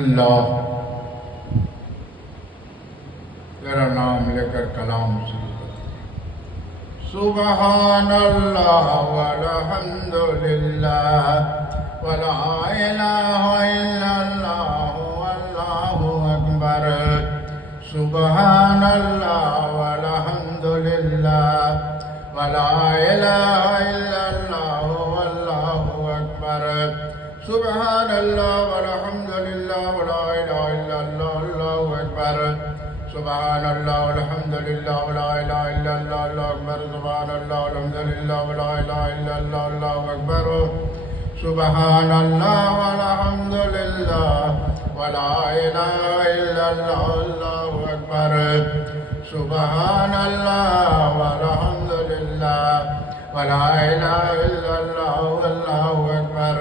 अल्लाह तेरा नाम लेकर कलाम शुरू कर। सुबहानल्लाह वल्हम्दुलिल्लाह वला इलाहा इल्लल्लाह वल्लाहु अकबर। सुबहानल्लाह वल्हम्दुलिल्लाह वला इलाहा इल्लल्लाह वल्लाहु अकबर। सुबहानल्लाह वल्हम्दुलिल्लाह वला इलाहा इल्लल्लाह वल्लाहु अकबर। सुबहानल्लाह वल्हम्दुलिल्लाह वला इलाहा इल्लल्लाह वल्लाहु अकबर। सुबहानल्लाह वल्हम्दुलिल्लाह वला इलाहा इल्लल्लाह वल्लाहु अकबर। सुबहानल्लाह वल्हम्दुलिल्लाह वला इलाहा इल्लल्लाह वल्लाहु अकबर। सुबहानल्लाह वल्हम्दुलिल्लाह वला इलाहा इल्लल्लाह वल्लाहु अकबर।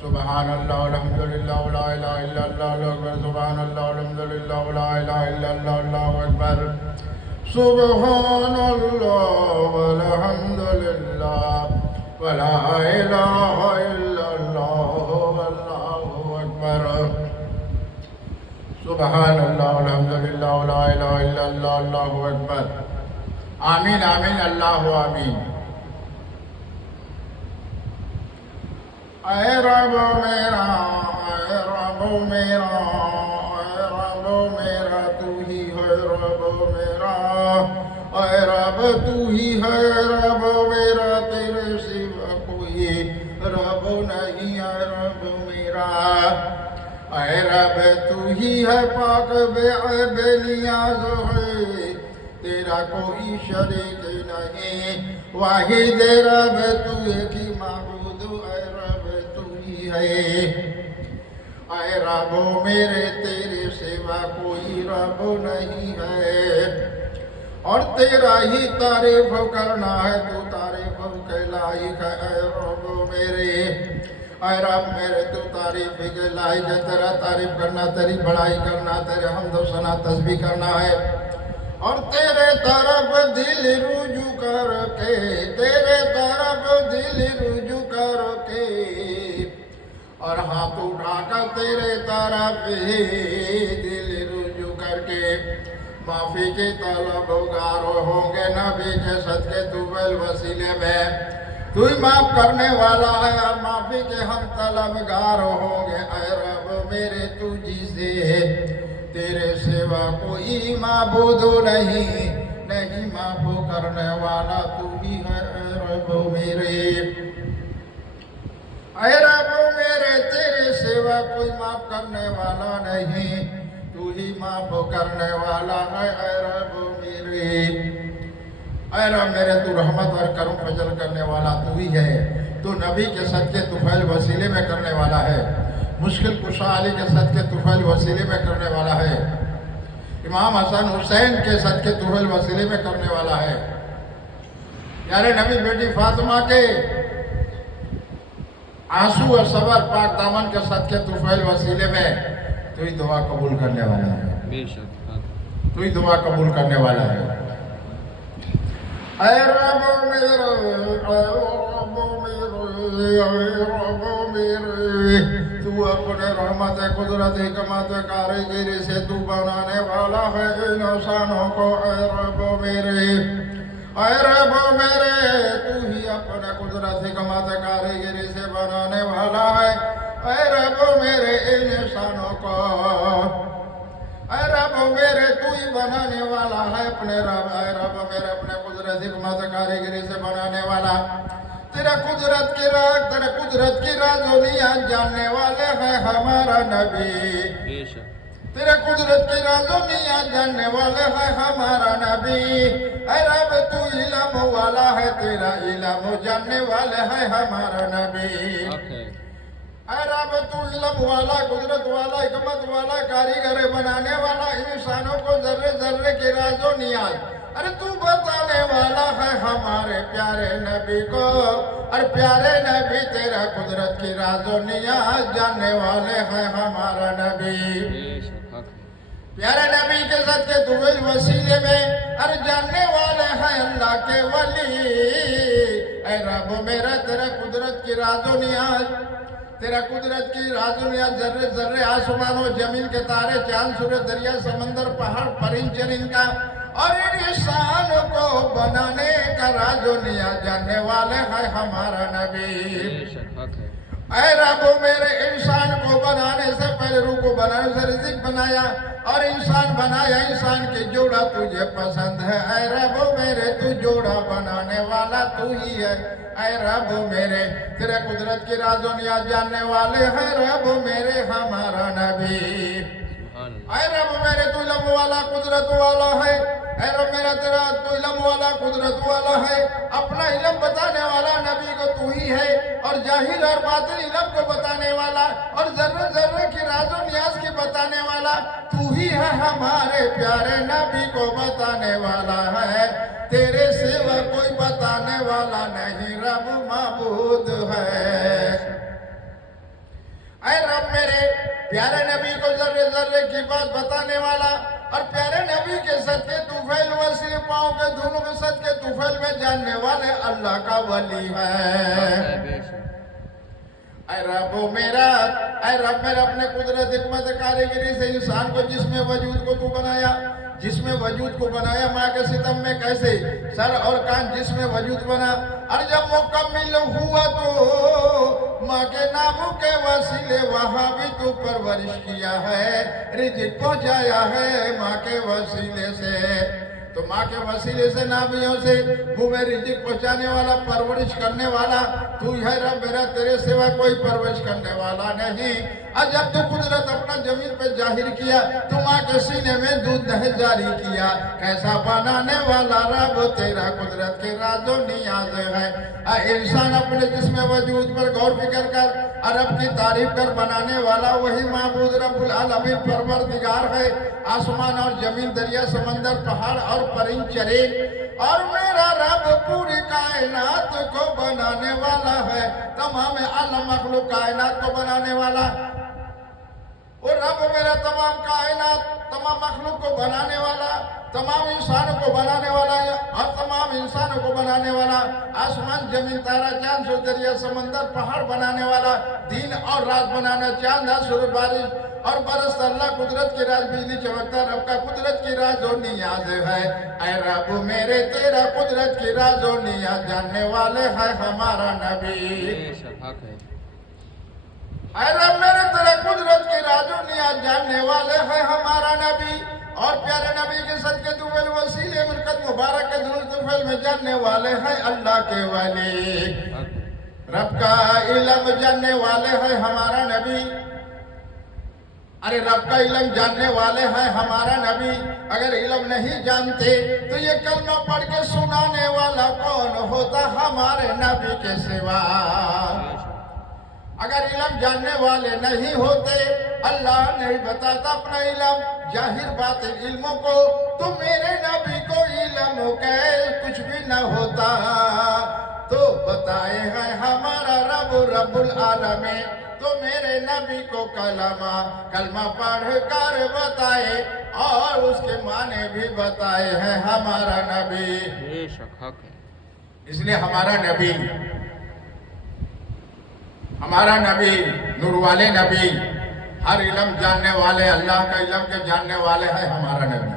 सुबहानल्लाह वल्हम्दुलिल्लाह वला इलाहा इल्लल्लाह वल्लाहु अकबर। सुबहानल्लाह वल्हम्दुलिल्लाह वला इलाहा इल्लल्लाह वल्लाहु अकबर। सुबहानल्लाह वल्हम्दुलिल्लाह वला इलाहा इल्लल्लाह वल्लाहु अकबर। सुबहानल्लाह वल्हम्दुलिल्लाह वला इलाहा इल्लल्लाह वल्लाहु अकबर। आमीन आमीन अल्लाहु आमीन। ऐ रब मेरा, ऐ रब मेरा, ऐ रब मेरा, तू ही है रब मेरा। ऐ रब तू ही है रब मेरा, तेरे सिवा कोई रब नहीं है रब मेरा। ऐ रब तू ही है पाक बेनियाज़ है, तेरा कोई शरीक नहीं। वाहिद रब तू एक ही माबूद, ऐ रब तू ही है। ऐ रब मेरे, तेरे सिवा कोई रब नहीं है, और तेरा ही तारीफ करना है, तू तारीफ के लायक है। ऐ रब मेरे, ऐ रब मेरे, तू तारीफ के लायक है। तेरा तारीफ करना, तेरी बड़ाई करना, तेरे हमद सना तस्बीह करना है। और तेरे तरफ दिल रुजू करके, तेरे तरफ दिल रुजू करके, और हाथ उठाकर तेरे तरफ दिल रुजू करके, माफी के तलबगार होंगे नबी के सदके तुबल वसीले में। तू ही माफ करने वाला है, और माफी के हम तलबगार होंगे। ऐ रब मेरे, तुझी से तेरे सिवा कोई माबूद नहीं, नहीं माफ करने वाला तू ही है। ऐ रब मेरे, ऐ रब मेरे, तेरे सिवा कोई माफ करने वाला नहीं, तू ही माफ करने वाला है। ऐ रब मेरे, ऐ रब मेरे, तू रहमत और करम फजल करने वाला तू ही है। तू नबी के सदके तुफैल वसीले में करने वाला है, मुश्किल कुशा अली के सदके तुफैल वसीले में करने वाला है, इमाम हसन हुसैन के सदके तुफैल वसीले में करने वाला है। यारे नबी बेटी फातिमा के आंसू और सबर पाक दामन के सदके तुफैल वसीले में तू ही दुआ कबूल करने वाला है, तू ही दुआ कबूल करने वाला है। ऐ रब मेरे, ऐ रब मेरे, ऐ रब मेरे, तू अपने रहमत कुदरत हिकमत कारीगरी से तू बनाने वाला है इन इंसानों को। ऐ रब मेरे, ऐ रब मेरे, तू ही अपने कुदरत हिकमत कारीगरी से बनाने वाला है। ऐ रब मेरे, इन इंसानों को, ऐ रब मेरे, तू ही बनाने वाला है अपने रब। ऐ रब मेरे, अपने कुदरत हिकमत कारीगरी से बनाने वाला। तेरा कुदरत की राज, तेरा कुदरत की राजोनिया जानने वाले है हमारा नबी। तेरा कुदरत की राजोनिया जानने वाले है हमारा नबी। ऐ रब तू इल्म वाला है, तेरा इल्म जानने वाले है हमारा नबी। ऐ रब तू इल्म वाला, कुदरत वाला, हिकमत वाला, कारीगर बनाने वाला, इंसानों को जर्रे जर्रे के राजो नियाज अरे तू बताने वाला है हमारे प्यारे नबी को। और प्यारे नबी तेरा कुदरत की राजो नियाज जानने वाले हैं हमारा नबी। प्यारे नबी के सदके तुबिल वसीले में अरे जानने वाले हैं अल्लाह के वली। ऐ रब मेरा तेरा कुदरत की राजो नियाज तेरा कुदरत की राजुनिया जर्रे जर्रे आसमानों जमीन के तारे चांद सूरज दरिया समंदर पहाड़ परिंचन इनका और इन इंसान को बनाने का राजुनिया जानने वाले है हमारा नबी। ऐ रब मेरे इंसान को बनाने से पहले रूह को बनाने से रिज़्क़ बनाया और इंसान बनाया, इंसान की जोड़ा तुझे पसंद है। ऐ रब मेरे तू जोड़ा बनाने वाला तू ही है। ऐ रब मेरे तेरे कुदरत की राज़ोनिया जानने वाले हैं रब मेरे हमारा नबी। ऐ रब मेरे तू इल्म वाला कुदरत वाला है। ऐ रब मेरा तेरा तू इल्म वाला कुदरत वाला है। अपना इल्म बताने वाला नबी को तू ही है और जाहिर और बातिन इल्म को बताने वाला और जर्रे जर्रे की राजो नियाज की बताने वाला तू ही है। हमारे प्यारे नबी को बताने वाला है, तेरे सिवा कोई बताने वाला नहीं, रब माबूद है। ऐ रब मेरे प्यारे नबी को जर्रे जर्रे की बात बताने वाला और प्यारे नबी के सदके तुफैल वसीले पाँव के धूलों के सदके तुफैल में जानने वाले अल्लाह का वली है। ऐ रब मेरा अपने कुदरत हिकमत कारीगरी से इंसान को जिसमें वजूद को तू बनाया, जिसमें वजूद को बनाया माँ के सितम में कैसे सर और कान जिसमें वजूद बना और जब मुकम्मिल हुआ तो माँ के नामों के वसीले वहाँ भी तू परवरिश किया है, रिज़्क़ पहुँचाया है माँ के वसीले से। तो माँ के वसीले से नाबियों से मुँह में रिज़्क़ पहुँचाने वाला परवरिश करने वाला तू है रब मेरा, तेरे सिवा कोई परवरिश करने वाला नहीं। और जब तू कुदरत अपना जमीन पे जाहिर किया तो माँ के सीने में दूध दही जारी किया, कैसा बनाने वाला रब तेरा कुदरत के राजो नियाज है। इंसान अपने जिसमें वजूद पर गौर फिक्र कर रब की तारीफ कर बनाने वाला वही माबूद रब्बुल आलमीन परवरदिगार है। आसमान और जमीन दरिया समंदर पहाड़ और परिंचरे और मेरा रब पूरी कायनात को बनाने वाला है, तमाम आलम मखलूक कायनात को बनाने वाला और रब मेरा तमाम कायनात तमाम मखलूक को बनाने वाला, तमाम इंसानों को बनाने वाला और तमाम इंसानों को बनाने वाला, आसमान जमीन तारा चांद सूरज दरिया समंदर पहाड़ बनाने वाला, दिन और रात बनाना, चांद सूरज बारिश और बरस अल्लाह कुदरत की राज बिजली चमकता रब का कुदरत की राज और नियाज है। ऐ रब मेरे तेरा कुदरत की राज और नियाज जानने वाले है हमारा नबी। ऐ रब मेरे तेरे कुदरत की राज और नियाज जानने वाले है हमारा नबी और प्यारे नबी के सदके तुफैल वसीले मिलकत मुबारक के धूल तुफैल में जानने वाले हैं अल्लाह के वली। रब का इल्म जानने वाले हैं हमारा नबी। अरे रब का इल्म जानने वाले हैं हमारा नबी। अगर इल्म नहीं जानते तो ये कलमा पढ़ के सुनाने वाला कौन होता हमारे नबी के सिवा। अगर इल्म जानने वाले नहीं होते, अल्लाह नहीं बताता अपना इल्म जाहिर बात इल्मों को, तो मेरे नबी को इल्म के कुछ भी न होता। तो बताए हैं हमारा रब रब्बुल आलमीन, तो मेरे नबी को कलमा पढ़ कर बताए और उसके माने भी बताए हैं हमारा नबी। इसलिए हमारा नबी नूर वाले नबी, हर इल्म जानने वाले, अल्लाह का इल्म के जानने वाले है हमारा नबी।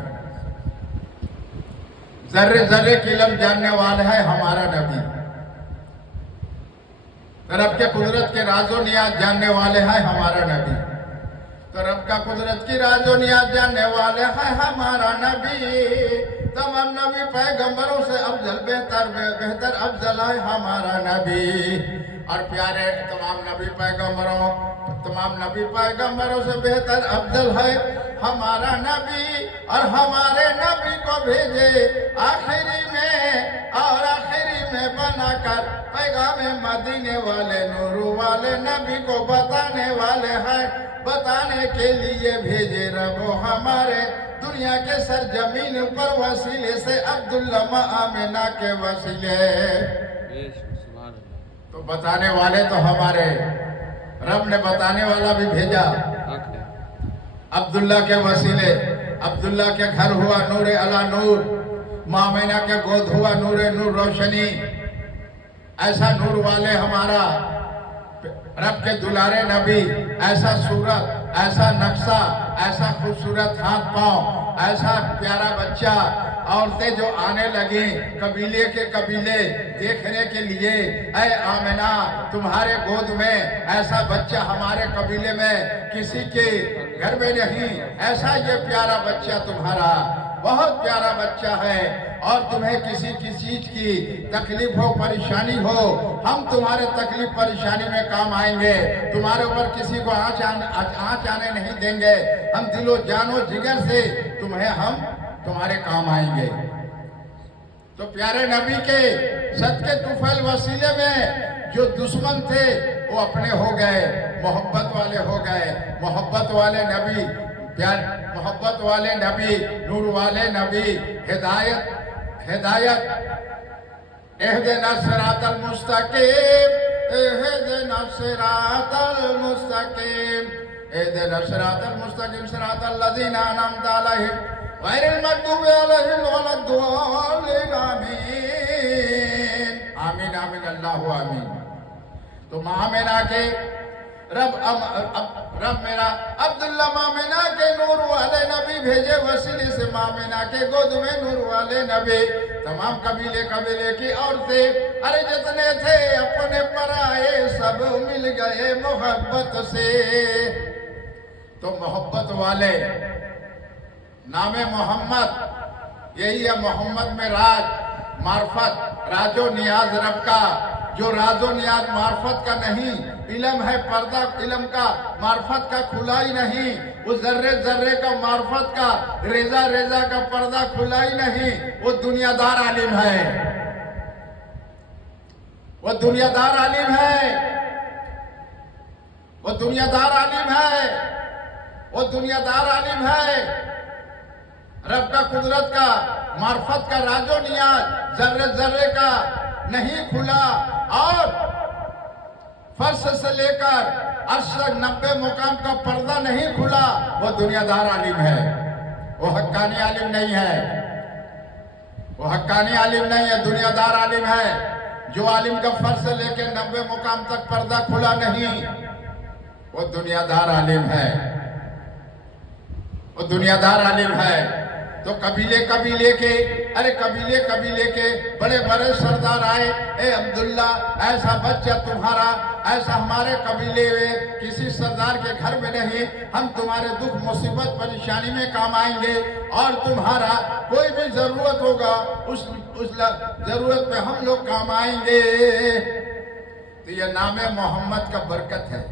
जर्रे जर्रे की इल्म जानने वाले है हमारा नबी। रब के कुदरत के राजो नियाज जानने वाले है हमारा नबी। तो रब का कुदरत की राजो नियाज जानने वाले है हमारा नबी। तमाम नबी पैगंबरों से अफजल बेहतर अफजल है हमारा नबी। और प्यारे तमाम नबी पैगंबरों से बेहतर अफजल है हमारा नबी। और हमारे नबी को भेजे आखिरी में बनाकर पैगाम मदीने वाले नूर वाले नबी को बताने वाले हैं, बताने के लिए भेजे रबो हमारे दुनिया के सर जमीन पर वसीले से अब्दुल्ला आमिना के वसीले। तो बताने वाले तो हमारे रब ने बताने वाला भी भेजा अब्दुल्ला के वसीले। अब्दुल्ला के घर हुआ नूर अला नूर, मामिना के गोद हुआ नूर नूर रोशनी। ऐसा नूर वाले हमारा रब के दुलारे नबी, ऐसा सूरत, ऐसा नक्शा, ऐसा खूबसूरत हाथ पांव, ऐसा प्यारा बच्चा, औरतें जो आने लगी कबीले के कबीले देखने के लिए, ऐ आमिना तुम्हारे गोद में ऐसा बच्चा हमारे कबीले में किसी के घर में नहीं, ऐसा ये प्यारा बच्चा तुम्हारा, बहुत प्यारा बच्चा है, और तुम्हें किसी चीज की तकलीफ हो, परेशानी हो, हम तुम्हारे तकलीफ परेशानी में काम आएंगे, तुम्हारे ऊपर किसी को आँच आने नहीं देंगे, हम दिलो जानो जिगर से हम तुम्हारे काम आएंगे। तो प्यारे नबी के सदके तुफैल वसीले में जो दुश्मन थे वो अपने हो गए, मोहब्बत वाले हो गए, मोहब्बत वाले नबी, प्यार मोहब्बत वाले नबी, नूर वाले नबी, हिदायत इहदिना सिरातल मुस्तकीम, इहदिना सिरातल मुस्तकीम, इहदिना सिरातल मुस्तकीम, सिरातल लज़ीना अनअमता अलैहिम गैरिल मग़दूबि अलैहिम वलद्दाल्लीन, आमीन आमीन आमीन अल्लाहु आमीन। तो मामिना के रब मेरा अब्दुल्ला मामिना के नूर वाले नबी भेजे वसीले से, मामिना के गोद में नूर वाले नबी, तमाम कबीले की औरतें, अरे जितने थे अपने पराए सब मिल गए मोहब्बत से। तो मोहब्बत वाले नामे मोहम्मद, यही है मोहम्मद में राज, मार्फत, राजो नियाज रब का, जो राजो नियाज मार्फत का नहीं, इलम है पर्दा, इलम का मार्फत का खुला ही नहीं, उस जर्रे जर्रे का मार्फत का, रेजा रेजा का पर्दा खुला ही नहीं, वो दुनियादार आलिम है, वो दुनियादार आलिम है, वो दुनियादार आलिम है, वो दुनियादार आलिम है। रब का कुदरत का मार्फत का राजो नियाज जर्रे जर्रे का नहीं खुला, और फर्श से लेकर अर्श तक 90 मुकाम का पर्दा नहीं खुला, वो दुनियादार आलिम है, वो हक्कानी आलिम नहीं है, वो हक्कानी आलिम नहीं है, दुनियादार आलिम है। जो आलिम का फर्श से लेकर 90 मुकाम तक पर्दा खुला नहीं, वो दुनियादार आलिम है, वो दुनियादार आलिम है। तो कबीले के, अरे कबीले के बड़े बड़े सरदार आए, ए अब्दुल्ला ऐसा बच्चा तुम्हारा, ऐसा हमारे कबीले में किसी सरदार के घर में नहीं, हम तुम्हारे दुख मुसीबत परेशानी में काम आएंगे, और तुम्हारा कोई भी जरूरत होगा उस जरूरत पे हम लोग काम आएंगे। तो ये नामे मोहम्मद का बरकत है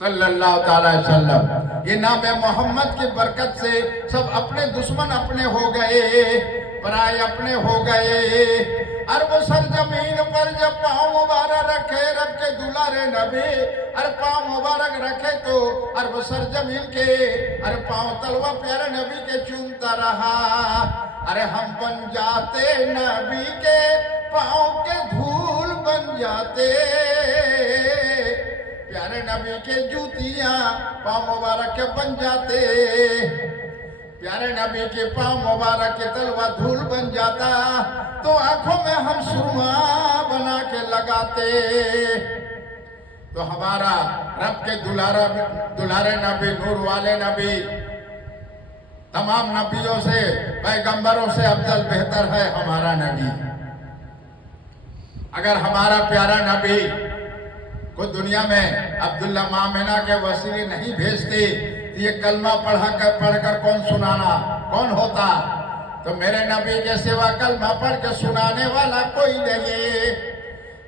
सल्लल्लाहु अलैहि वसल्लम। ये नाम मोहम्मद की बरकत से सब अपने दुश्मन अपने हो गए, पराए अपने हो गए। अरब सरजमीन पर जब पाँव मुबारक रखे रब के दुलारे नबी, अरे पाँव मुबारक रखे तो अरब सरजमीन के, अरे पाँव तलवा प्यारे नबी के चूमता रहा। अरे हम बन जाते नबी के पाँव के धूल बन जाते, प्यारे नबी के जूतियां पाँव मुबारक के बन जाते, प्यारे नबी के पाँव मुबारक के तलवा धूल बन जाता, तो आंखों में हम सुरमा बना के लगाते। तो हमारा रब के दुलारे नबी, नूर वाले नबी, तमाम नबियों से पैगंबरों से अफजल बेहतर है हमारा नबी। अगर हमारा प्यारा नबी को दुनिया में अब्दुल्ला मामिना के वसीले नहीं भेजते, तो ये कलमा पढ़कर कौन होता? तो मेरे नबी के सिवा कलमा पढ़ के सुनाने वाला कोई नहीं,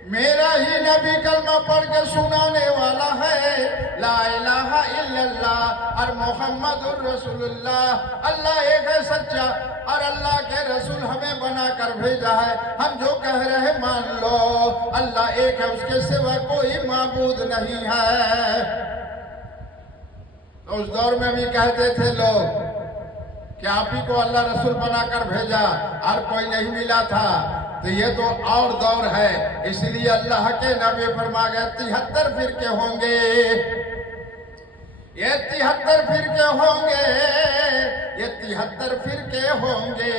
मेरा ही नबी कलमा पढ़ के सुनाने वाला है। ला इलाहा इल्लल्लाह और मोहम्मदुर रसूलुल्लाह, अल्लाह एक है सच्चा और अल्लाह के रसूल हमें बना कर भेजा है। हम जो कह रहे मान लो, अल्लाह एक है, उसके सिवा कोई माबूद नहीं है। तो उस दौर में भी कहते थे लोग कि आप ही को अल्लाह रसूल बनाकर भेजा और कोई नहीं मिला था। तो ये तो और दौर है, इसलिए अल्लाह के नबी फरमा गए 73 फिरके होंगे, ये 73 फिरके होंगे, ये 73 फिरके होंगे।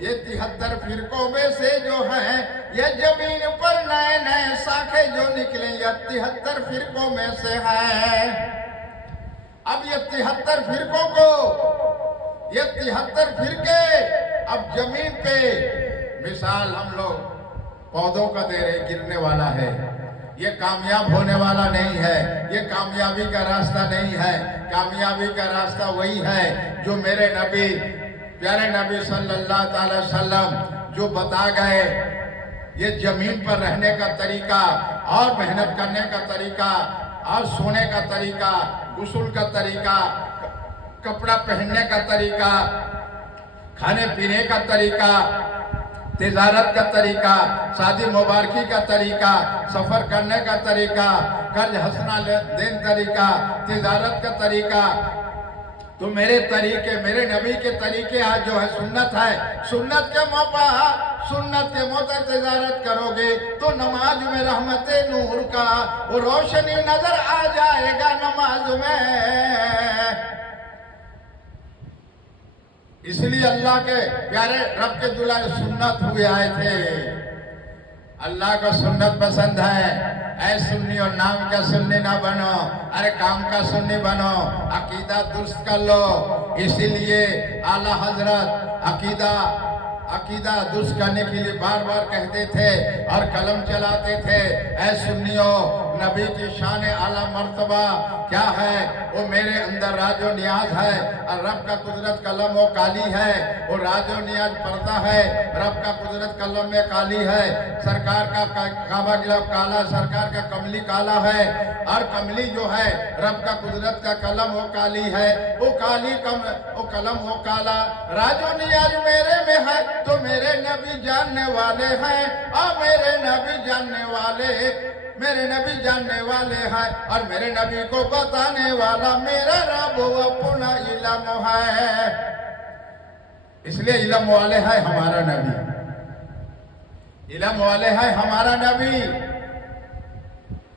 ये 73 फिरकों में से जो है ये जमीन पर नए नए शाखे जो निकले ये 73 फिरकों में से है। अब ये 73 फिरकों को ये 73 फिरके अब जमीन पे मिसाल हम लोग पौधों का दे रहे, गिरने वाला है, ये कामयाब होने वाला नहीं है, ये कामयाबी का रास्ता नहीं है। कामयाबी का रास्ता वही है जो मेरे नबी प्यारे नबी सल्लल्लाहु अलैहि वसल्लम जो बता गए। ये जमीन पर रहने का तरीका और मेहनत करने का तरीका और सोने का तरीका, गुस्ल का तरीका, कपड़ा पहनने का तरीका, खाने पीने का तरीका, तिजारत का तरीका, शादी मुबारकी का तरीका, सफर करने का तरीका, कर्ज हंसना देन तरीका, तिजारत का तरीका। तो मेरे तरीके, मेरे नबी के तरीके आज जो है सुन्नत है। सुन्नत के मौका तिजारत करोगे तो नमाज में रहमत नूर का वो रोशनी नजर आ जाएगा नमाज में। इसलिए अल्लाह के प्यारे रब के दुलारे सुन्नत हुए आए थे। अल्लाह को सुन्नत पसंद है। ऐ सुन्नी और नाम का सुन्नी ना बनो, अरे काम का सुन्नी बनो, अकीदा दुरुस्त कर लो। इसीलिए आला हजरत अकीदा दुरुस्त करने के लिए बार बार कहते थे और कलम चलाते थे। ऐ सुन्नियों, नबी की शान आला मर्तबा क्या है? वो मेरे अंदर राजो नियाज है और रब का कुदरत कलम वो काली है। वो राजो नियाज पर्दा है, रब का कुदरत कलम में काली है। सरकार का काबा गिलाफ काला, सरकार का कमली काला है और कमली जो है रब का कुदरत का कलम वो काली है। वो काली वो कलम वो काला, राजो नियाज मेरे में है तो मेरे नबी जानने वाले हैं और मेरे नबी जानने हैं और मेरे नबी को बताने वाला मेरा रब अपना इल्म है। इसलिए इल्म वाले है हमारा नबी, इल्म वाले है हमारा नबी।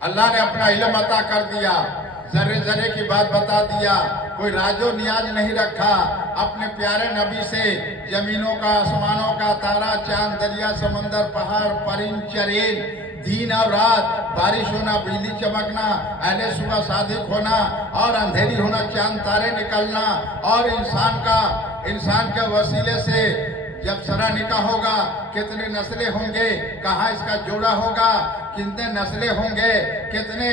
अल्लाह ने अपना इल्म अता कर दिया, जर्रे जर्रे की बात बता दिया, कोई राजो नियाज नहीं रखा। अपने प्यारे नबी से जमीनों का, आसमानों का, तारा चांद, दरिया, समंदर, पहाड़, परिंद, चरेल, दिन और रात, बारिश होना, बिजली चमकना, अहले सुबह सादिक होना और अंधेरी होना, चांद तारे निकलना और इंसान के वसीले से जब सरा निकाह होगा कितने नस्लें होंगे, कहाँ इसका जोड़ा होगा, कितने नस्लें होंगे, कितने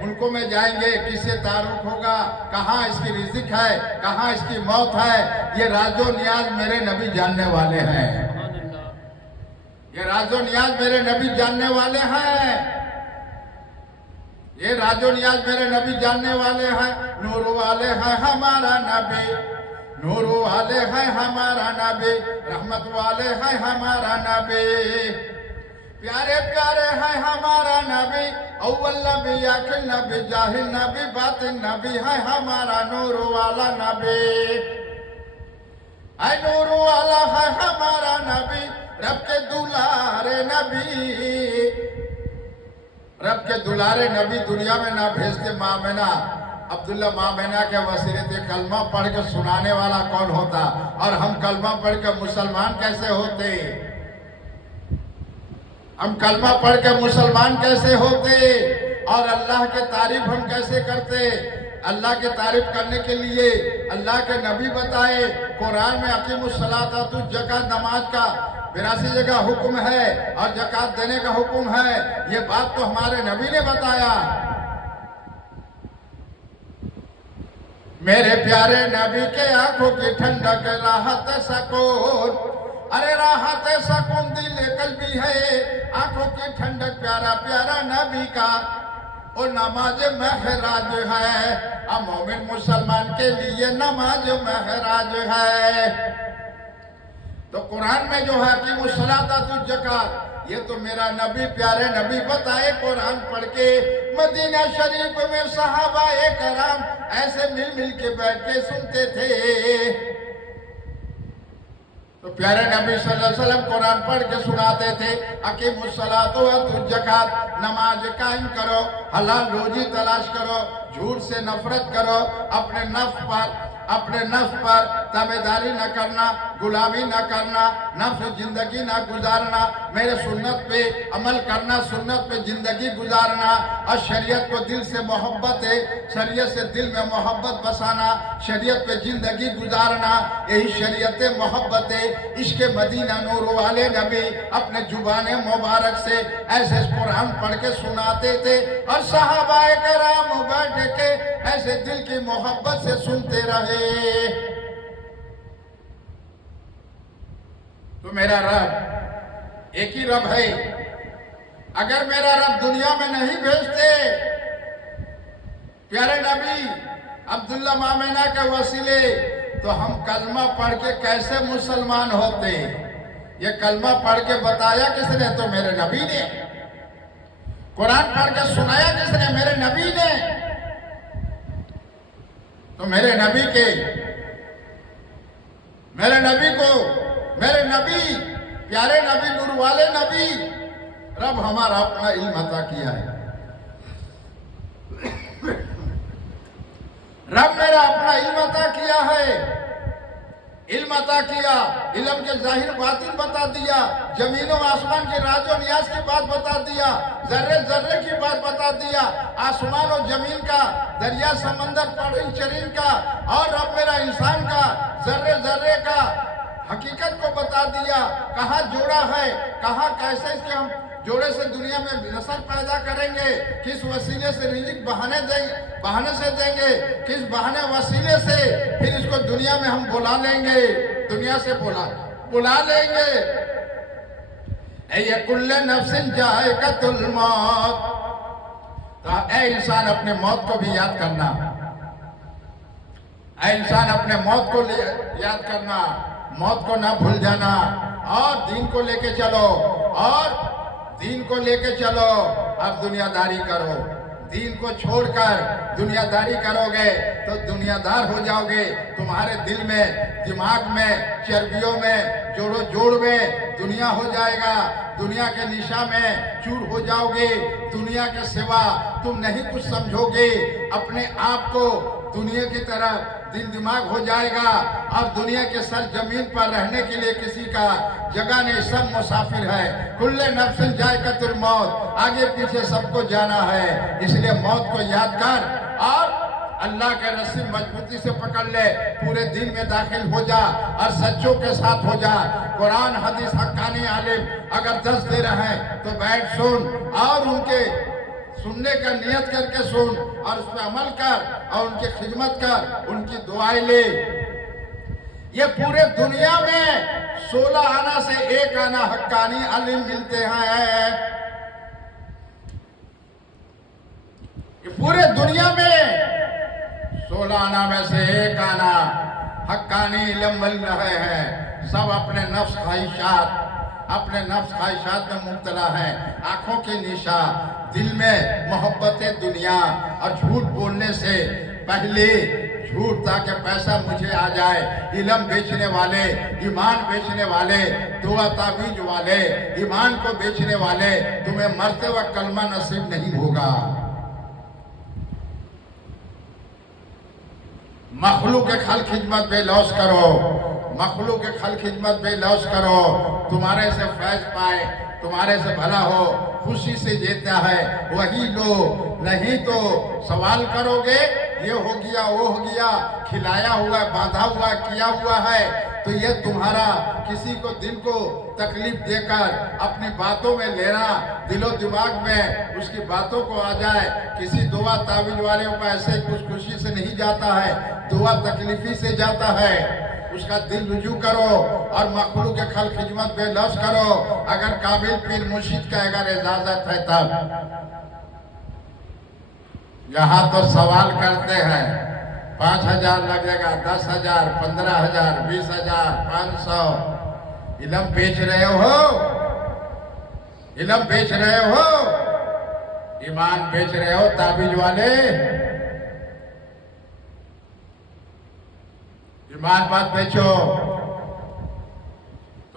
मुल्कों में जाएंगे, किससे तारुफ होगा, कहाँ इसकी रिज़्क है, कहाँ इसकी मौत है, ये राजो नियाज मेरे नबी जानने वाले हैं। ये राजो नियाज मेरे नबी जानने वाले हैं। ये राजो नियाज मेरे नबी जानने वाले हैं। नूर वाले हैं हमारा नबी, नूर वाले हैं हमारा नबी, रहमत वाले हैं हमारा नबी, प्यारे प्यारे हैं हमारा नबी, अव्वल नबी, आखिर नबी, जाहिल नबी, बातिन नबी है हमारा नूर वाला नबी। ऐ नूर वाला है हमारा नबी, रब के दुलारे नबी, रब के दुलारे नबी दुनिया में ना भेजते मामेना अब्दुल्ला मामेना के वसीले से कलमा पढ़ के सुनाने वाला कौन होता और हम कलमा पढ़ के मुसलमान कैसे होते? हम कलमा पढ़ के मुसलमान कैसे होते और अल्लाह के तारीफ हम कैसे करते? अल्लाह के तारीफ करने के लिए अल्लाह के नबी बताए कुरान में अकीमुस्सलात ज़कात, नमाज का 82 जगह हुक्म है और ज़कात देने का हुक्म है। ये बात तो हमारे नबी ने बताया। मेरे प्यारे नबी के आंखों की ठंडक, राहत सकून, अरे राहत सकून दिल कल्बी है, आंखों की ठंडक प्यारा प्यारा नबी का और नमाज महराज है। अब मोमिन मुसलमान के लिए नमाज महराज है। तो कुरान में जो है कि मुसलातुल ज़कात, ये तो मेरा नबी प्यारे नबी बताए कुरान पढ़ के। मदीना शरीफ में सहाबाए कराम ऐसे मिल मिल के बैठ के सुनते थे। तो प्यारे नबी सल्लल्लाहु अलैहि वसल्लम कुरान पढ़ के सुनाते थे, अकीमुस्सलात व ज़कात, नमाज कायम करो, हलाल रोजी तलाश करो, झूठ से नफरत करो, अपने नफ्स पर ताबेदारी न करना, गुलामी न करना, नफ्स जिंदगी न गुजारना, मेरे सुन्नत पे अमल करना, सुन्नत पे जिंदगी गुजारना और शरीयत को दिल से मोहब्बत है, शरीयत से दिल में मोहब्बत बसाना, शरीयत पे जिंदगी गुजारना, यही शरीयत मोहब्बत है। इश्क मदीना नूर वाले नबी अपने जुबान मुबारक से ऐसे कुरान पढ़ के सुनाते थे और सहाबाए कराम बैठ के ऐसे दिल की मोहब्बत से सुनते रहे। तो मेरा रब एक ही रब है। अगर मेरा रब दुनिया में नहीं भेजते प्यारे नबी अब्दुल्ला मामेना के वसीले, तो हम कलमा पढ़ के कैसे मुसलमान होते। ये कलमा पढ़ के बताया किसने? तो मेरे नबी ने। कुरान पढ़ के सुनाया किसने? मेरे नबी ने। तो मेरे नबी को मेरे नबी प्यारे नबी नूर वाले नबी रब हमारा अपना इल्म अता किया है। रब मेरा अपना इल्म अता किया है। इल्म अता किया, इल्म के जाहिर बातिन बता दिया, जमीनों आसमान के राजो नियाज की बात बता दिया, जर्रे जर्रे की बात बता दिया, आसमान और जमीन का, दरिया समंदर पड़ीन चरीन का और रब मेरा इंसान का जर्रे जर्रे का हकीकत को बता दिया। कहाँ जोड़ा है, कहाँ कैसे इसके हम जोड़े से दुनिया में नस्ल पैदा करेंगे, किस वसीले से रिज़्क़ बहाने से देंगे, किस बहाने वसीले से फिर इसको दुनिया में हम बुला लेंगे, दुनिया से बुला लेंगे। ये कुल्ले नफ्सिन जाएकतुल मौत। तो ऐ इंसान अपने मौत को भी याद करना, ऐ इंसान अपने मौत को याद करना, मौत को ना भूल जाना और दीन को लेके चलो, और दीन को लेके चलो। अब दुनियादारी करो, दीन को छोड़कर दुनियादारी करोगे तो दुनियादार हो जाओगे। तुम्हारे दिल में, दिमाग में, चर्बियों में, जोड़ो जोड़ में दुनिया हो जाएगा। दुनिया के निशा में चूर हो जाओगे। दुनिया के सिवा तुम नहीं कुछ समझोगे। अपने आप को दुनिया की तरह दिल दिमाग हो जाएगा और दुनिया के सर जमीन पर रहने के लिए किसी का जगह नहीं, सब मुसाफिर है। कुल्ले नफ्सिन जायकतुल मौत, आगे पीछे सबको जाना है। इसलिए मौत को याद कर और अल्लाह के रस्सी मजबूती से पकड़ ले, पूरे दिन में दाखिल हो जा और सच्चों के साथ हो जा। कुरान हदीस हक्कानी आलिम अगर 10 दे रहे हैं तो बैठ सुन और उनके सुनने का नियत करके सुन और उस पर अमल कर और उनकी खिदमत कर, उनकी दुआएं ले। ये पूरे दुनिया में 16 आना से 1 आना हक्कानी आलिम मिलते हैं। ये पूरे दुनिया में 16 आना में से 1 आना हक्कानी इल्म मिल रहे हैं। सब अपने नफ्स ख्वाहिशात में मुब्तला है। आंखों की निशा, दिल में मोहब्बत दुनिया और झूठ बोलने से पहले झूठ ताकि पैसा मुझे आ जाए। इल्म बेचने वाले, ईमान बेचने वाले, दुआ तावीज वाले, ईमान को बेचने वाले, तुम्हें मरते वक्त कलमा नसीब नहीं होगा। मखलूक के खल खिदमत बेलौस करो, मखलूक के खल खिदमत बेलौस करो। तुम्हारे से फैज पाए, तुम्हारे से भला हो, खुशी से जीता है वही लो। नहीं तो सवाल करोगे ये हो गया वो हो गया, खिलाया हुआ, बांधा हुआ, किया हुआ है, तो ये तुम्हारा किसी को दिल को तकलीफ देकर अपनी बातों में लेना, दिलो दिमाग में उसकी बातों को आ जाए। किसी दुआ तावीज वाले को ऐसे कुछ खुशी से नहीं जाता है, दुआ तकलीफी से जाता है। उसका दिल रुजू करो और मखलूक के खल खिदमत बेलौस करो। अगर काबिल पीर मुर्शिद का अगर इजाजत है तब। यहाँ तो सवाल करते हैं 5,000 लगेगा, 10,000, 15,000, 20,000, 500। इल्म बेच रहे हो, इल्म बेच रहे हो, ईमान बेच रहे हो ताबीज वाले। ईमान मत बेचो,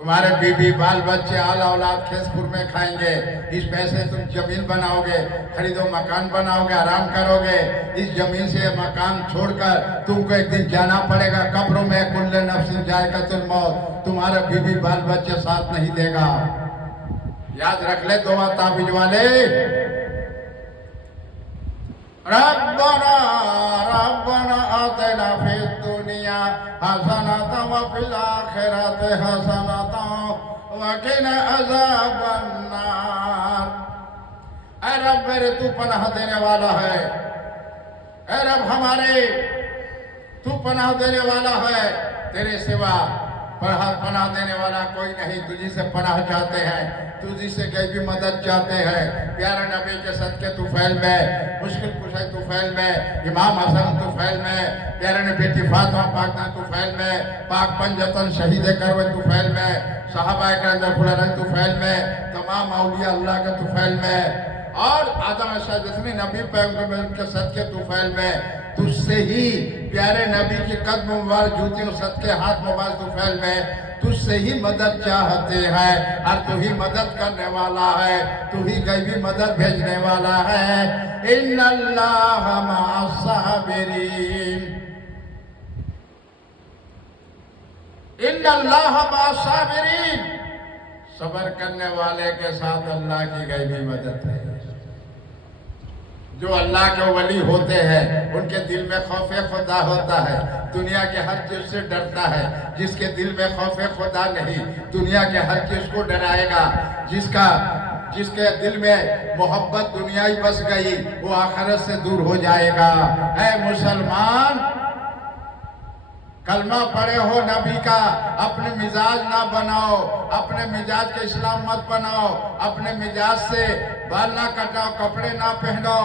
तुम्हारे बीबी बाल बच्चे आला औलाद खेसपुर में खाएंगे। इस पैसे तुम जमीन बनाओगे, खरीदो मकान बनाओगे, आराम करोगे। इस जमीन से मकान छोड़कर तुमको एक दिन जाना पड़ेगा कब्रों में। कुल्ले नफ्सिन जायकातुल मौत। तुम्हारा बीबी बाल बच्चे साथ नहीं देगा। याद रख ले दुआ ताबीज वाले। रब्बना रब्बना आतिना फिद दुनिया हसनतन व फिल आखिरति हसनतन व किना अज़ाबन नार। ऐ रब मेरे तू पनाह देने वाला है। ऐ रब हमारे तू पनाह देने वाला है। तेरे सिवा पनाह देने वाला कोई नहीं। तुझी से पनाह चाहते हैं, तुझी से गैबी मदद चाहते हैं। प्यारे नबी के सदके तुफैल में, मुश्किल कुशा तुफैल में, इमाम हसन तुफैल में, प्यारे ने बेटी फातिमा पाक तुफैल में, पाक पंजतन शहीद करवे तुफैल में, सहाबा करम तुफैल में, तमाम औलिया अल्लाह के तुफैल में और आदम जिसने नबी पैगंबर के सदके तुफैल में तुझसे ही प्यारे नबी के कदम मुबारक जूतियों सदके हाथ मुबारक तुफैल में तुझसे ही मदद चाहते हैं। और तू ही मदद करने वाला है, तू ही गैबी मदद भेजने वाला है। इन्नल्लाह मअस-साबिरीन, इन्नल्लाह मअस-साबिरीन। सब्र करने वाले के साथ अल्लाह की गैबी मदद है। जो अल्लाह के वली होते हैं उनके दिल में खौफे खुदा होता है, दुनिया के हर चीज से डरता है। जिसके दिल में खौफे खुदा नहीं, दुनिया के हर चीज को डराएगा। जिसके दिल में मोहब्बत दुनिया ही बस गई, वो आखिरत से दूर हो जाएगा। ऐ मुसलमान, कलमा पढ़े हो नबी का, अपने मिजाज ना बनाओ, अपने मिजाज के इस्लाम मत बनाओ। अपने मिजाज से बाल ना कटाओ, कपड़े ना पहनो,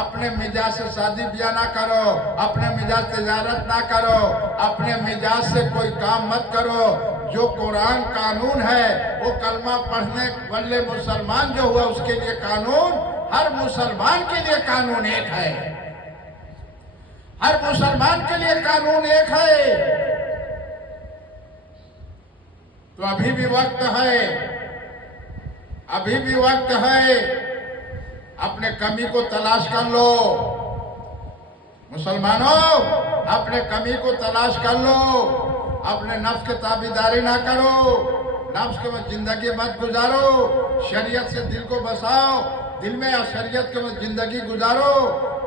अपने मिजाज से शादी ब्याह ना करो, अपने मिजाज तिजारत ना करो, अपने मिजाज से कोई काम मत करो। जो कुरान कानून है वो कलमा पढ़ने वाले मुसलमान जो हुआ उसके लिए कानून, हर मुसलमान के लिए कानून एक है। हर मुसलमान के लिए कानून एक है। तो अभी भी वक्त है, अभी भी वक्त है। अपने कमी को तलाश कर लो मुसलमानों, अपने कमी को तलाश कर लो। अपने नफ्स के ताबेदारी ना करो, नफ्स के में जिंदगी मत गुजारो। शरीयत से दिल को बसाओ, दिल में शरीयत के में जिंदगी गुजारो।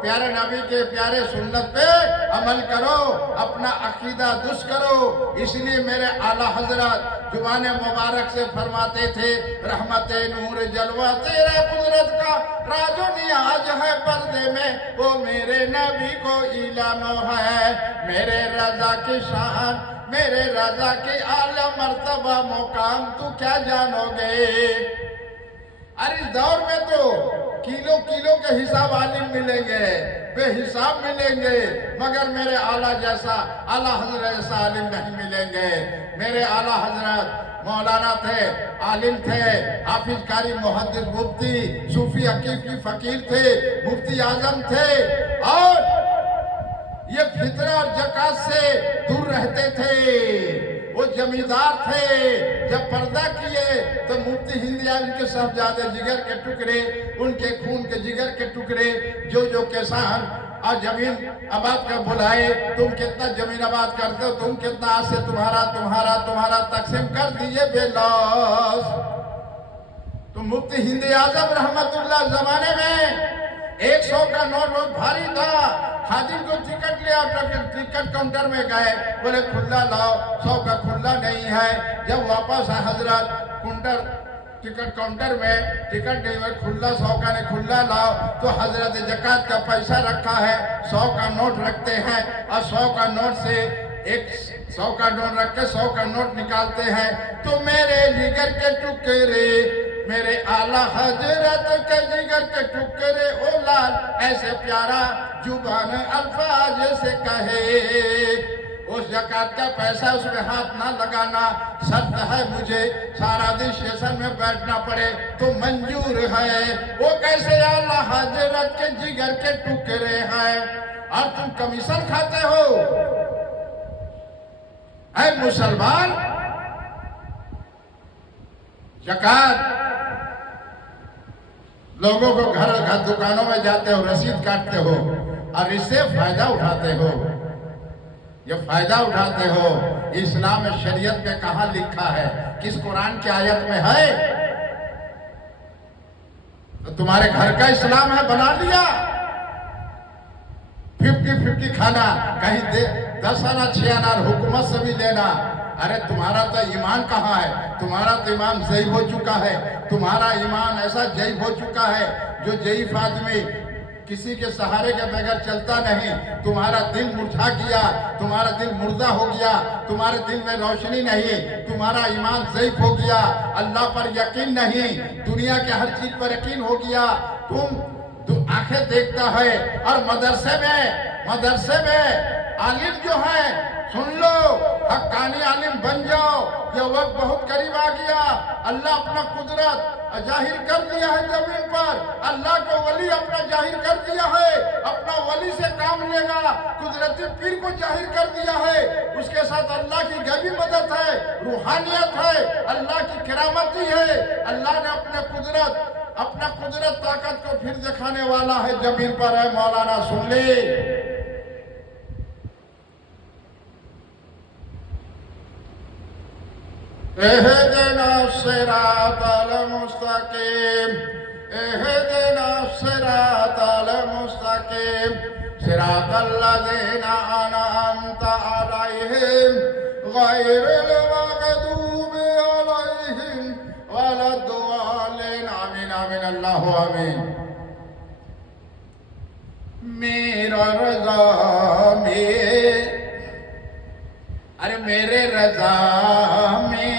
प्यारे नबी के प्यारे सुन्नत पे अमल करो, अपना अकीदा दुरुस्त करो। इसलिए मेरे आला हजरत जुबान मुबारक से फरमाते थे, रहमते नूर जलवा तेरा कुदरत का राजो नियाज है पर्दे में, वो मेरे नबी को इलानो है। मेरे रजा की शान, मेरे रजा की आला मर्तबा मुकाम तू क्या जानोगे। अरे इस दौर में तो किलो किलो के हिसाब आलिम मिलेंगे, बेहिसाब मिलेंगे, मगर मेरे आला जैसा, आला हजरत जैसा आलिम नहीं मिलेंगे। मेरे आला हजरत मौलाना थे, आलिम थे, हाफिज कारी मुहद्दिस मुफ्ती, सूफी हकीकी फकीर थे, मुफ्ती आजम थे और ये फितरा और जकात से दूर रहते थे। वो जमींदार थे। जब पर्दा किए तो मुफ्ती हिंदिया उनके साहबजादे जिगर के टुकड़े, उनके खून के जिगर के टुकड़े, जो किसान और जमीन आबाद कर बुलाए, तुम कितना जमीन आबाद करते हो, तुम कितना आज से तुम्हारा तुम्हारा तुम्हारा तकसीम कर दिए बेलौस। तो मुफ्ती हिंदी आजम रहमतुल्लाह जमाने में 100 का नोट बहुत भारी था। खादिम को टिकट लिया, टिकट काउंटर में गए, बोले खुला लाओ, 100 का खुला नहीं है। जब वापस आए हजरत टिकट काउंटर में टिकट नहीं हुआ, खुला 100 का नहीं, खुला लाओ। तो हजरत जकात का पैसा रखा है, 100 का नोट रखते हैं और 100 का नोट से एक 100 का नोट रख के 100 का नोट निकालते हैं। तो मेरे जिगर के टुकड़े, मेरे आला हजरत के जिगर के टुकड़े, ओ लाल ऐसे प्यारा जुबान अल्फाज से कहे। उस ज़कात का पैसा उसमें हाथ ना लगाना, शर्त है मुझे सारा दिन स्टेशन में बैठना पड़े तो मंजूर है। वो कैसे आला हजरत के जिगर के टुकड़े हैं और तुम कमीशन खाते हो। ऐ मुसलमान, ज़कात, लोगों को घर घर दुकानों में जाते हो, रसीद काटते हो और इससे फायदा उठाते हो। ये फायदा उठाते हो, इस्लाम शरीयत में कहाँ लिखा है? किस कुरान की आयत में है? तो तुम्हारे घर का इस्लाम है, बना लिया 50-50 खाना, कहीं दे 10 आना 6 आना हुकूमत से भी लेना। अरे तुम्हारा तो ईमान कहाँ है? तुम्हारा तो ईमान ज़ईफ़ हो चुका है। तुम्हारा ईमान ऐसा ज़ईफ़ हो चुका है जो ज़ईफ़ आदमी किसी के सहारे के बगैर चलता नहीं। तुम्हारा दिल मुरझा गया, तुम्हारा दिल मुर्दा हो गया, तुम्हारे दिल में रोशनी नहीं, तुम्हारा ईमान ज़ईफ़ हो गया, अल्लाह पर यकीन नहीं, दुनिया के हर चीज पर यकीन हो गया। तुम आंखें देखता है और मदरसे में आलिम जो है, सुन लो, हक्कानी आलिम बन जाओ। ये वक्त बहुत करीब आ गया। अल्लाह अपना कुदरत जाहिर कर दिया है जमीन पर। अल्लाह को वली अपना जाहिर कर दिया है, अपना वली से काम लेगा। कुदरती पीर को जाहिर कर दिया है, उसके साथ अल्लाह की गैबी मदद है, रूहानियत है, अल्लाह की किरामती है। अल्लाह ने अपना कुदरत ताकत को फिर दिखाने वाला है जमीन पर है। मौलाना सुन ले, इहदिना सिरातल मुस्तकीम, इहदिना सिरातल मुस्तकीम, सिरातल लज़ीना अनअमता अलैहिम गैरिल मग़दूबि अलैहिम वलद्दालिन। आमीन आमीन, अल्लाहु आमीन। मेरा रज़ा में, अरे मेरे रज़ा में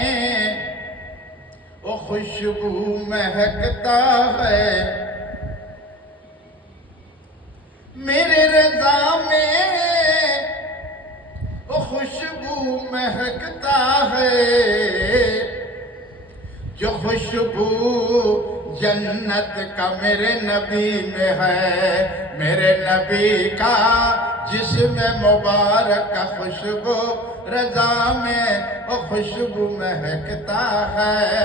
वो खुशबू महकता है। मेरे रज़ा में वो खुशबू महकता है, जो खुशबू जन्नत का मेरे नबी में है। मेरे नबी का जिस्म मुबारक का खुशबू रज़ा में वो खुशबू महकता है।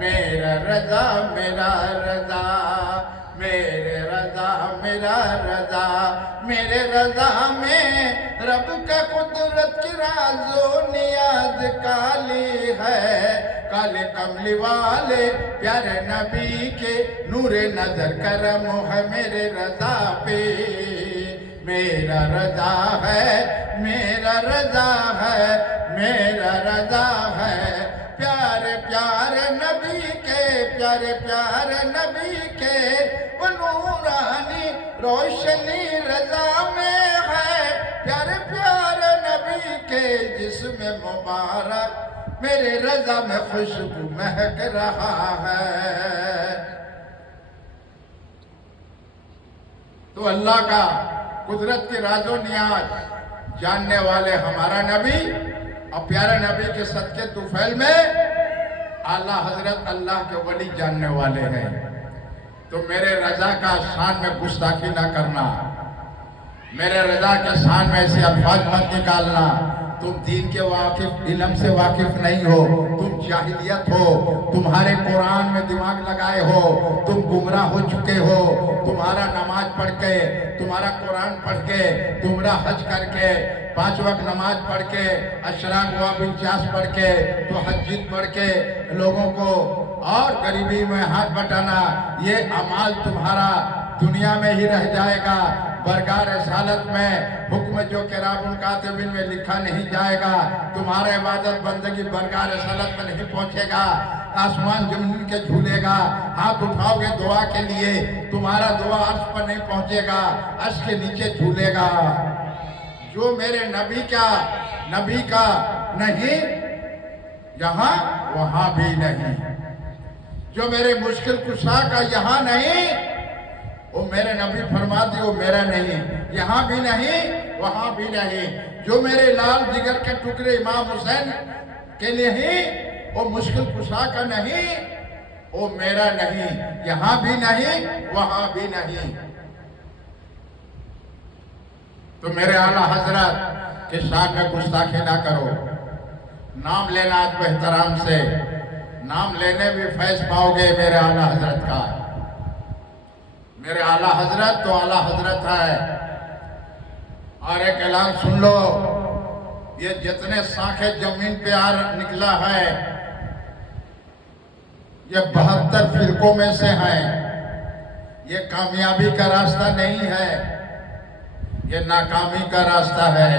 मेरा रज़ा मेरा रज़ा, मेरे रज़ा मेरा रज़ा, मेरे रज़ा में रब का कुदरत की राज़ो नियाज काली है। काले कमली वाले प्यारे नबी के नूरे नजर करम है मेरे रज़ा पे। मेरा रज़ा है, मेरा रज़ा है, मेरा रज़ा है। प्यारे प्यारे नबी के, प्यारे प्यारे नबी के वो नूरानी रोशनी रज़ा में है। प्यारे प्यारे नबी के जिस्म मुबारक मेरे रज़ा में खुशबू महक रहा है। तो अल्लाह का कुदरत के राजो नियाज जानने वाले हमारा नबी और प्यारे नबी के सदके तुफैल में आला हजरत अल्लाह के वली जानने वाले हैं। तो मेरे रजा का शान में गुस्ताखी ना करना, मेरे रजा के शान में ऐसे अल्फाज मत निकालना। तुम दीन के वाकिफ, इल्म से वाकिफ नहीं हो, तुम जाहिलियत हो, तुम्हारे कुरान में दिमाग लगाए हो, तुम गुमराह हो चुके हो। तुम्हारा नमाज पढ़ के, तुम्हारा कुरान पढ़ के, तुम्हारा हज करके, 5 वक्त नमाज पढ़ के, अशराक व बिलचास पढ़ के, तो हज्जीत पढ़ के लोगों को और गरीबी में हाथ बटाना, ये अमाल तुम्हारा दुनिया में ही रह जाएगा। बरगार रसालत में हुक्म जो किरामुल कातिबीन में लिखा नहीं जाएगा। तुम्हारा इबादत बंदगी बरगार रसालत में नहीं पहुंचेगा। आसमान जमीन के झूलेगा, हाथ उठाओगे दुआ के लिए, तुम्हारा दुआ अर्श पर नहीं पहुंचेगा, अर्श के नीचे झूलेगा। जो मेरे नबी का नहीं, यहाँ वहां भी नहीं। जो मेरे मुश्किल कुशा का यहाँ नहीं, वो मेरे नबी फरमाती वो मेरा नहीं, यहाँ भी नहीं वहाँ भी नहीं। जो मेरे लाल जिगर के टुकड़े इमाम हुसैन के लिए ही, वो मुश्किल कुशा का नहीं, वो मेरा नहीं, यहाँ भी नहीं वहाँ भी नहीं। तो मेरे आला हजरत के शान में गुस्ताखी ना करो। नाम लेना अदब एहतराम से, नाम लेने भी फैज पाओगे मेरे आला हजरत का। मेरे आला हजरत तो आला हजरत है। और एक ऐलान सुन लो, ये जितने साखे जमीन पे आ निकला है, ये 72 फिरकों में से हैं। ये कामयाबी का रास्ता नहीं है, ये नाकामी का रास्ता है।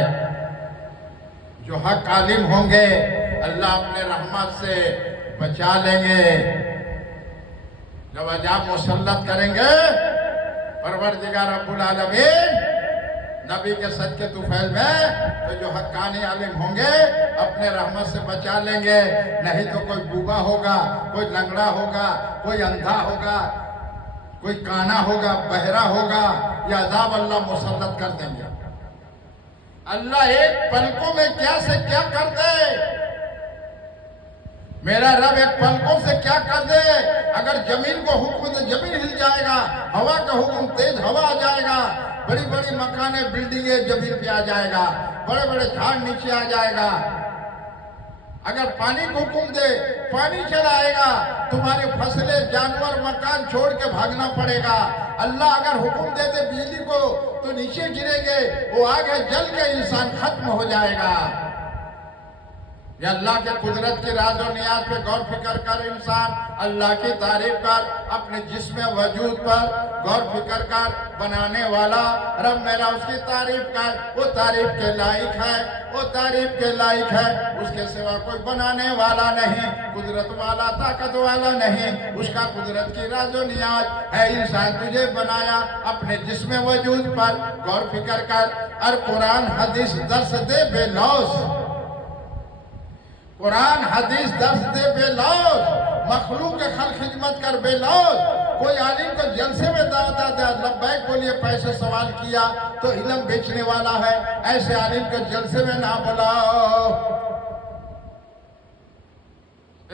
जो हक आलिम होंगे अल्लाह अपने रहमत से बचा लेंगे। जब अजाब मुसल्लत करेंगे परवरदिगार रब्बुल आलमीन नबी के सदके तुफैल में, तो जो हक्कानी आलिम होंगे अपने रहमत से बचा लेंगे। नहीं तो कोई बूबा होगा, कोई लंगड़ा होगा, कोई अंधा होगा, कोई काना होगा, बहरा होगा, या अजाब अल्लाह मुसल्लत कर देंगे। अल्लाह एक पलकों में क्या से क्या कर दे, मेरा रब एक पलकों से क्या कर दे। अगर जमीन को हुक्म दे जमीन हिल जाएगा, हवा का हुक्म तेज हवा आ जाएगा, बड़ी बड़ी मकाने बिल्डिंगे जमीन पे आ जाएगा, बड़े बड़े झाड़ नीचे आ जाएगा। अगर पानी को हुक्म दे पानी चला आएगा, तुम्हारी फसलें जानवर मकान छोड़ के भागना पड़ेगा। अल्लाह अगर हुक्म दे दे बिजली को तो नीचे गिरेंगे, वो आगे जल के इंसान खत्म हो जाएगा। ये अल्लाह के कुदरत की राज और नियाज पे गौर फिक्र कर इंसान, अल्लाह की तारीफ कर, अपने जिस्म वजूद पर गौर फिक्र कर। बनाने वाला रब मेरा उसकी तारीफ कर, वो तारीफ के लायक है, वो तारीफ के लायक है। उसके सिवा कोई बनाने वाला नहीं, कुदरत वाला ताकत वाला नहीं, उसका कुदरत की राज और नियाज है। इंसान तुझे बनाया अपने जिस्म वजूद पर गौर फिक्र कर। और कुरान हदीस दर्स दे बेलौस, कुरान हदीस दर्स दे बेलौस, मखलूक के खल खिदमत कर बेलौस। कोई आलिम को जलसे में दावत दे, लब्बैक बोलिए, पैसे सवाल किया तो इल्म बेचने वाला है, ऐसे आलिम को जलसे में ना बुलाओ।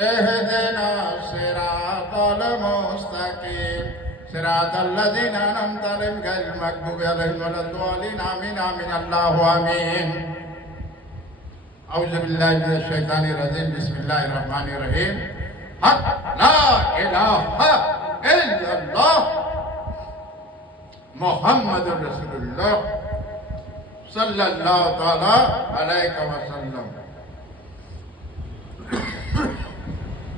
एहदिना सिरातल मुस्तकीम सिरातल लज़ीना अनअमता अलैहिम गैरिल मग़दूबि अलैहिम वलद्दालिन आमीन आमीन अल्लाहु आमीन। औज़ु बिल्लाहि मिनश शैतानिर रजीम बिस्मिल्लाहिर रहमानिर रहीम। हक ला इलाहा इल्लल्लाह मुहम्मदुर रसूलुल्लाह सल्लल्लाहु तआला अलैहि वसल्लम।